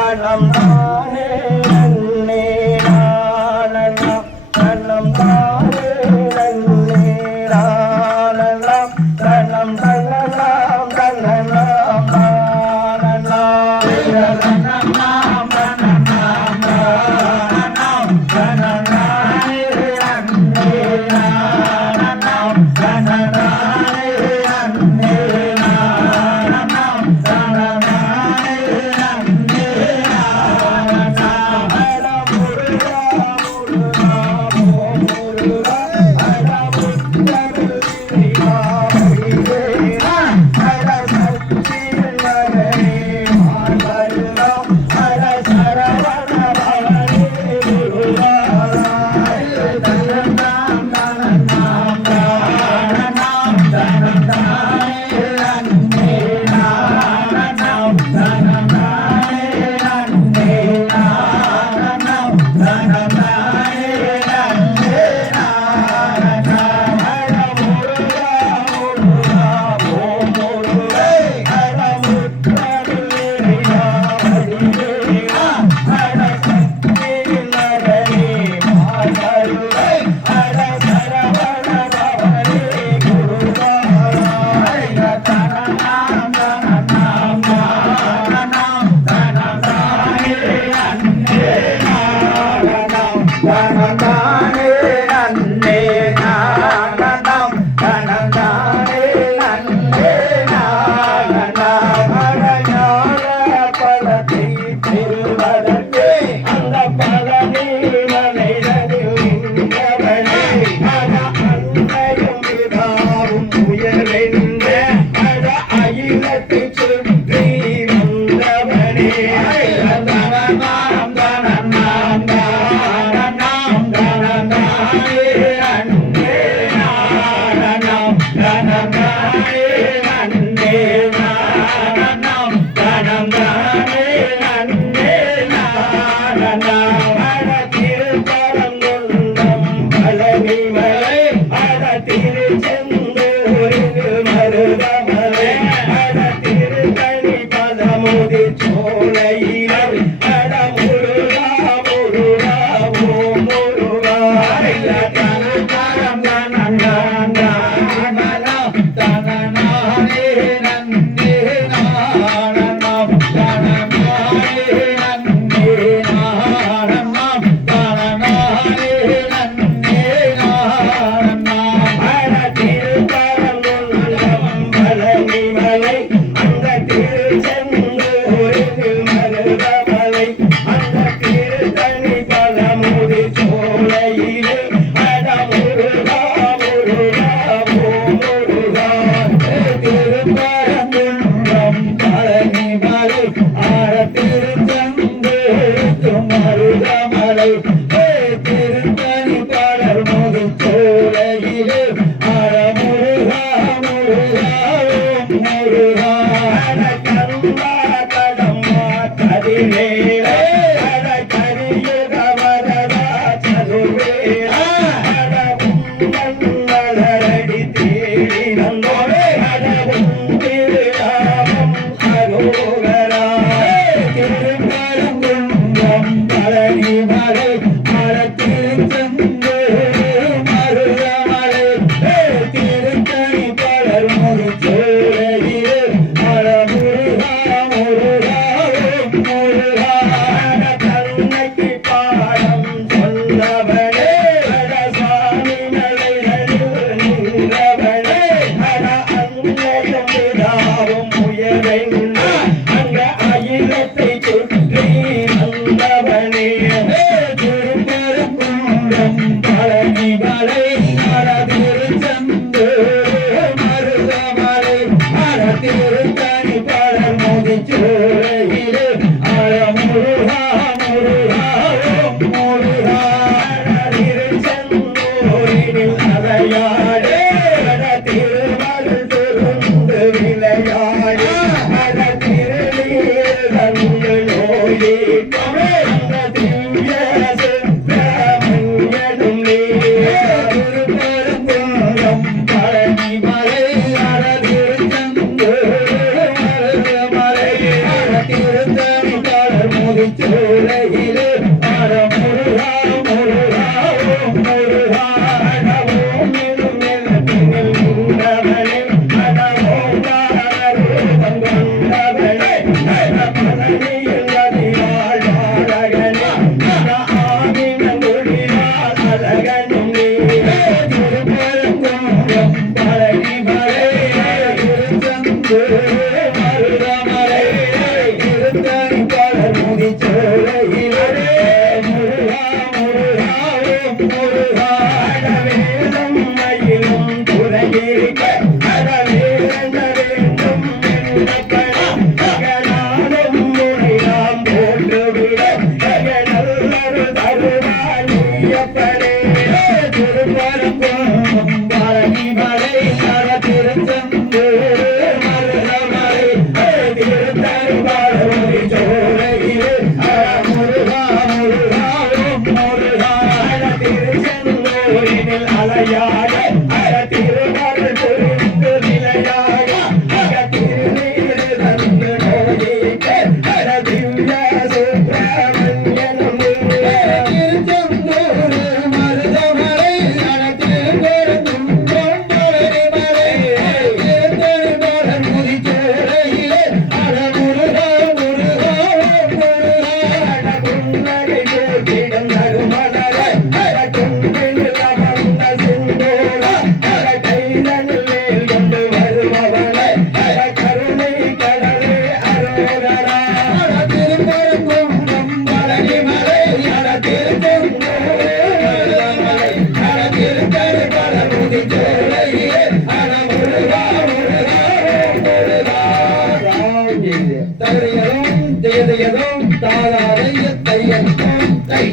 தனம் தானே நன்னே நானலாம் தனம் தானே நன்னே நானலாம் தனம் தன்னலாம் தன்னலாம் நானலாம் தன்னலாம் தன்னலாம் நானலாம் தனநாய் நன்னே நானலாம் தனநாய் நன்னே நானலாம் தனநாய் நன்னே மருதமலை திருத்தணி பலர் முடிச்சோலையிலே முருகா முருகா ஓம் முருகா அடவேலும் மயிலும் துறையிருக்க அடவேண்ட வேண்டும் என்னப்படும் ஜகநாதம் முனையாம் போற்றுவிட ஜகநல்லரு தருவானியப்படே திருப்பரங்கும் பழனி மலை நர திருச்செந்தூர் மருதமலை திருத்தணி பலர் சோலையிலே முருகா முருகா ஓம் முருகா திருச்செந்தூரினில் அலையாட திருமகள் புரிந்து நிலையாக திருநீர் தந்து நோயிக்க திவ்ய சுப்பிரமணியனும் திருச்செந்தூர் மருதமலை திருப்பெருந்தும் கொண்டொரு மலை திருத்தணி பலர் முடிச்சோலையிலே முருகா முருகா முருகா புன்னகை போற்றிடும் நறுமலரை கும்பில் அமர்ந்த சிந்தோரா கைதனில் மேல் கொண்டு வருபவனை கருணை கடலே அரோகரா திருப்பரங்கும் பழனி மலை திருச்செந்தூர் மருதமலை திருத்தணி பலர் முடிச்சோலையிலே முருகா முருகா முருகா தகுதியதும் தேதையதும் தாராதைய தையதும் தை